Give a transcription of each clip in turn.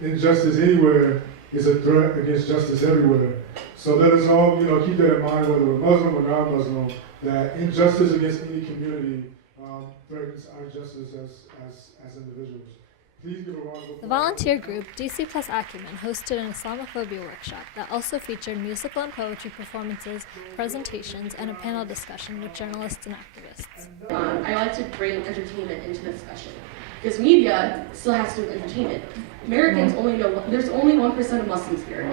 injustice anywhere is a threat against justice everywhere. So let us all, keep that in mind, whether we're Muslim or non-Muslim, that injustice against any community threatens our justice as individuals. Please give a round of applause. The volunteer group Dc+Acumen hosted an Islamophobia workshop that also featured musical and poetry performances, presentations, and a panel discussion with journalists and activists. I like to bring entertainment into the discussion, because media still has to do entertainment. Americans only know, there's only 1% of Muslims here, and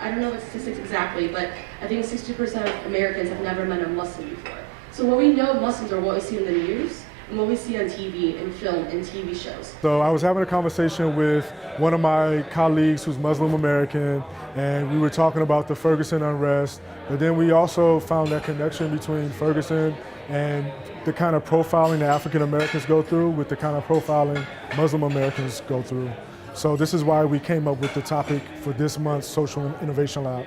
I don't know the statistics exactly, but I think 60% of Americans have never met a Muslim before. So what we know of Muslims are what we see in the news, and what we see on TV and film and TV shows. So I was having a conversation with one of my colleagues who's Muslim American, and we were talking about the Ferguson unrest, but then we also found that connection between Ferguson and the kind of profiling that African Americans go through with the kind of profiling Muslim Americans go through. So this is why we came up with the topic for this month's Social Innovation Lab.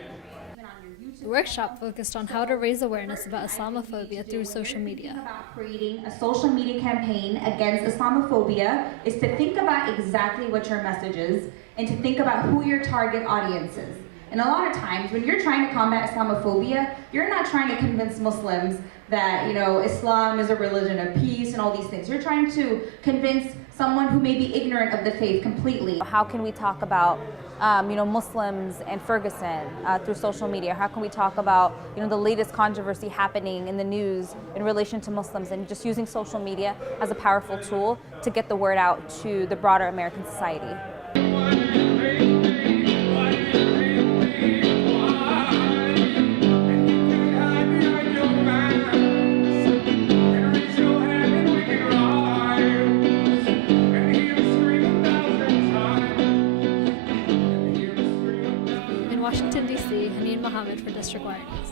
The workshop focused on how to raise awareness about Islamophobia through social media. About creating a social media campaign against Islamophobia is to think about exactly what your message is and to think about who your target audience is. And a lot of times when you're trying to combat Islamophobia, you're not trying to convince Muslims that, Islam is a religion of peace and all these things. You're trying to convince someone who may be ignorant of the faith completely. How can we talk about Muslims and Ferguson through social media? How can we talk about the latest controversy happening in the news in relation to Muslims, and just using social media as a powerful tool to get the word out to the broader American society? In Washington, D.C., Haneen Mohammed for District Wire News.